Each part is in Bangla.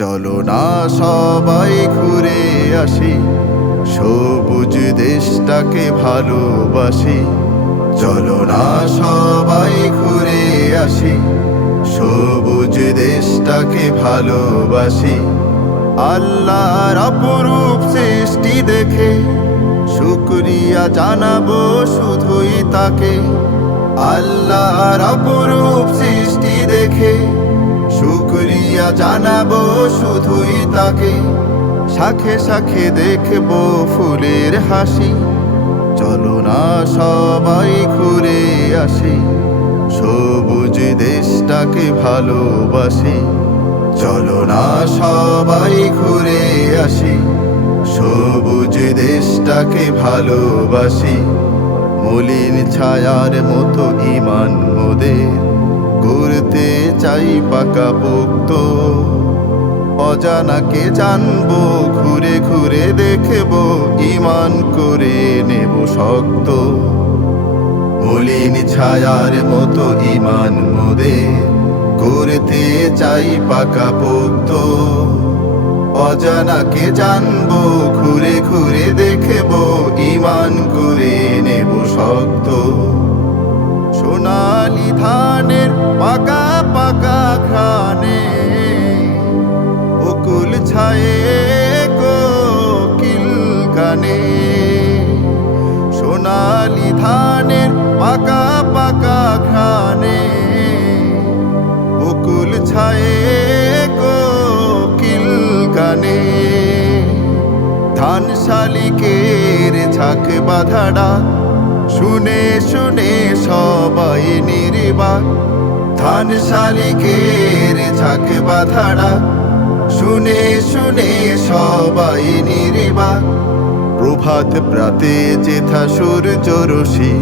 চলো না সবাই ঘুরে আসি, সবুজ দেশটাকে ভালোবাসি। চলো না সবাই ঘুরে আসি, সবুজ দেশটাকে ভালোবাসি। আল্লাহর অপরূপ সৃষ্টি দেখে শুকরিয়া জানাবো শুধুই তাকে। আল্লাহর অপরূপ সৃষ্টি দেখে শুকরিয়া জানাবো শুধুই তাকে। শাখে শাখে দেখবো ফুলের হাসি, চলো না সবাই ঘুরে আসি, সবুজ দেশটাকে ভালোবাসি। চলো না সবাই ঘুরে আসি, সবুজ দেশটাকে ভালোবাসি। মলিন ছায়ার মতো ঈমান মোদের, করতে চাই পাকাপোক্ত। অজানাকে জানবো, ঘুরে ঘুরে দেখবো, ঈমান করে নেব শক্ত। মলিন ছায়ার মতো ঈমান মোদের, করতে চাই পাকাপোক্ত। অজানাকে জানবো, ঘুরে ঘুরে দেখবো, ঈমান করে নেব শক্ত। সোনালি ধানের পাকা পাকা ঘ্রাণে, বকুল ছায়ে কোকিল গানে। সোনালি ধানের পাকা পাকা ঘ্রাণে, বকুল ছায়ে কোকিল গানে। ধান শালিকের ঝাঁক বাঁধাড়া, শুনে শুনে সবাই নির্বাক। ধান শালিকের ঝাঁক বাঁধাড়া, শুনে শুনে সবাই নির্বাক। প্রভাত প্রাতে যেথা সূর্য রশ্মি,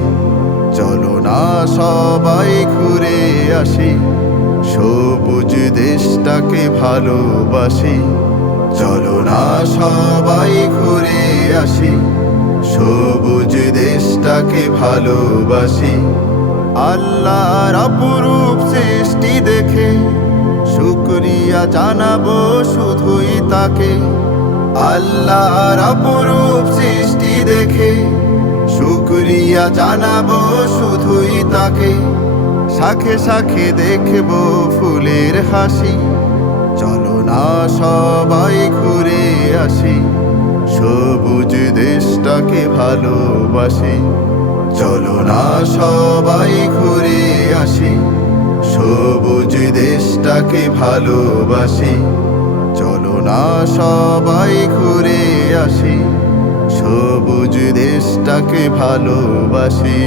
চলো না সবাই ঘুরে আসি, সবুজ দেশটাকে ভালোবাসি। চলো না সবাই ঘুরে আসি, সবুজ দেশটাকে ভালোবাসি। আল্লাহর অপরূপ সৃষ্টি দেখে শুকরিয়া জানাবো শুধুই তাকে। আল্লাহর অপরূপ সৃষ্টি দেখে শুকরিয়া জানাবো শুধুই তাকে। শাখে শাখে দেখবো ফুলের হাসি, চলো না সবাই ঘুরে আসি, সবুজ দেশটাকে ভালোবাসি। চলো না সবাই ঘুরে আসি, সবুজ দেশটাকে ভালোবাসি। চলো না সবাই ঘুরে আসি, সবুজ দেশটাকে ভালোবাসি।